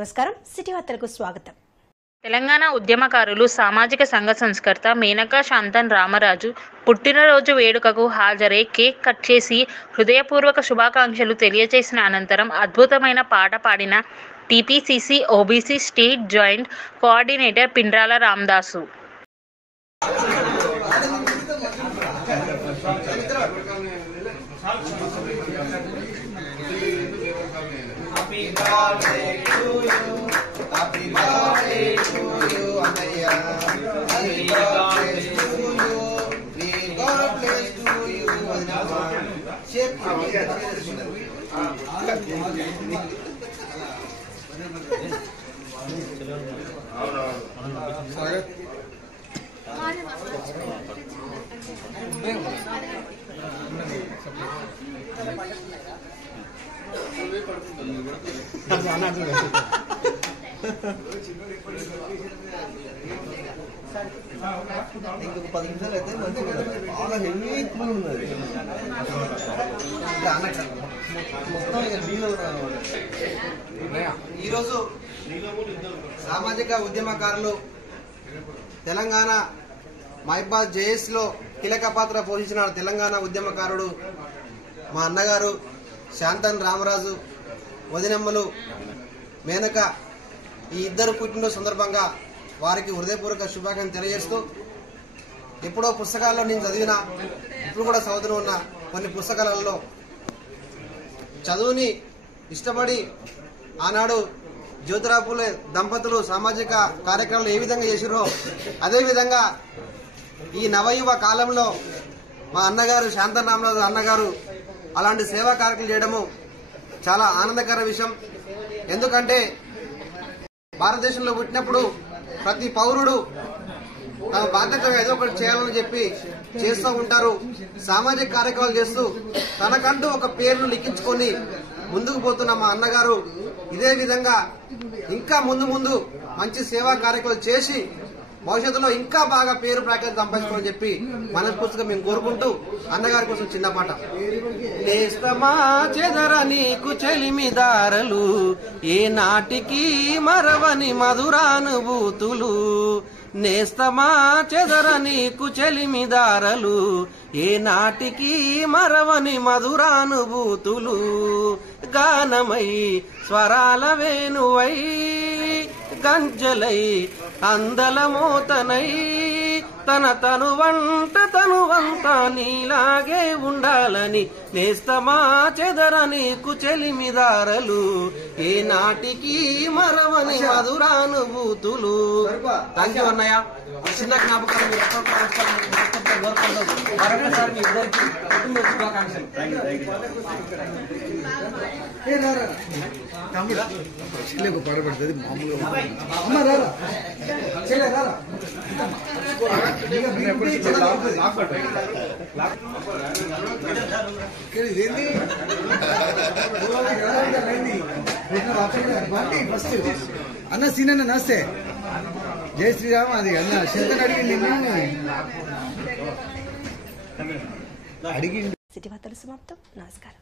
నమస్కారం, సిటీ వార్తలకు స్వాగతం. తెలంగాణ ఉద్యమకారులు సామాజిక సంఘ సంస్కర్త మేనకా శాంతన్ రామరాజు పుట్టినరోజు వేడుకకు హాజరై కేక్ కట్ చేసి హృదయపూర్వక శుభాకాంక్షలు తెలియజేసిన అనంతరం అద్భుతమైన పాట పాడిన TPCC OBC state joint coordinator Pindrala Ramadasu. ఇంకొక 10 నిమిషాలు అయితే మంచిగా బాగా హెవీ ఎక్కువ ఉన్నది మొత్తం ఇక నీళ్ళు. ఈరోజు సామాజిక ఉద్యమకారులు తెలంగాణ మైబాద్ జేఎస్లో కీలక పాత్ర పోషించిన తెలంగాణ ఉద్యమకారుడు మా అన్నగారు శాంతన్ రామరాజు వదినమ్మలు మేనక ఈ ఇద్దరు పుట్టినరోజు సందర్భంగా వారికి హృదయపూర్వక శుభాకాంక్షలు తెలియజేస్తూ, ఎప్పుడో పుస్తకాల్లో నేను చదివిన, ఇప్పుడు కూడా చదువుతూ ఉన్న కొన్ని పుస్తకాలలో చదువుని ఇష్టపడి ఆనాడు జ్యోతిరావు పూలే దంపతులు సామాజిక కార్యక్రమాలు ఏ విధంగా చేసిరో అదేవిధంగా ఈ నవయువ కాలంలో మా అన్నగారు శాంతన్ రామరాజు అన్నగారు అలాంటి సేవా కార్యక్రమాలు చేయడము చాలా ఆనందకర విషయం. ఎందుకంటే భారతదేశంలో పుట్టినప్పుడు ప్రతి పౌరుడు తమ బాధ్యతగా ఏదో ఒకటి చేయాలని చెప్పి చేస్తూ ఉంటారు. సామాజిక కార్యక్రమాలు చేస్తూ తనకంటూ ఒక పేరును లిఖించుకొని ముందుకు పోతున్న మా అన్నగారు ఇదే విధంగా ఇంకా ముందు మంచి సేవా కార్యక్రమాలు చేసి భవిష్యత్తులో ఇంకా బాగా పేరు ప్రఖ్యాతి సంపాదించుకోవాలని చెప్పి మనస్ఫూర్తిగా మేము కోరుకుంటూ అన్నగారి కోసం చిన్న పాట. నేస్తమా చెదర నీకు చెలిమిదారలు, ఏ నాటికి మరవని మధురానుభూతులు. నేస్తమా చెదర నీకు చెలిమిదారలు, ఏ నాటికి మరవని మధురానుభూతులు. గానమై స్వరాల వేణువై గంజలై అందల మోతనై తను వంతా నీలాగే ఉండాలని. నేస్తమా చెదర నీకు చెలిమిదారలు, ఏ నాటికి మరవని మధురానుభూతులు. థ్యాంక్ యూ అన్నయ్య. చిన్న జ్ఞాపకాలు మరొకసారి మీ ఇద్దరికి శుభాకాంక్షలు. పడబడుతుంది మామూలుగా ఫస్ట్ అన్న సీన్ అన్న నమస్తే, జై శ్రీరామ్. అది అన్న శంకర్ అడిగి నిన్ను సిటీ వార్తలు సమాప్తం. నమస్కారం.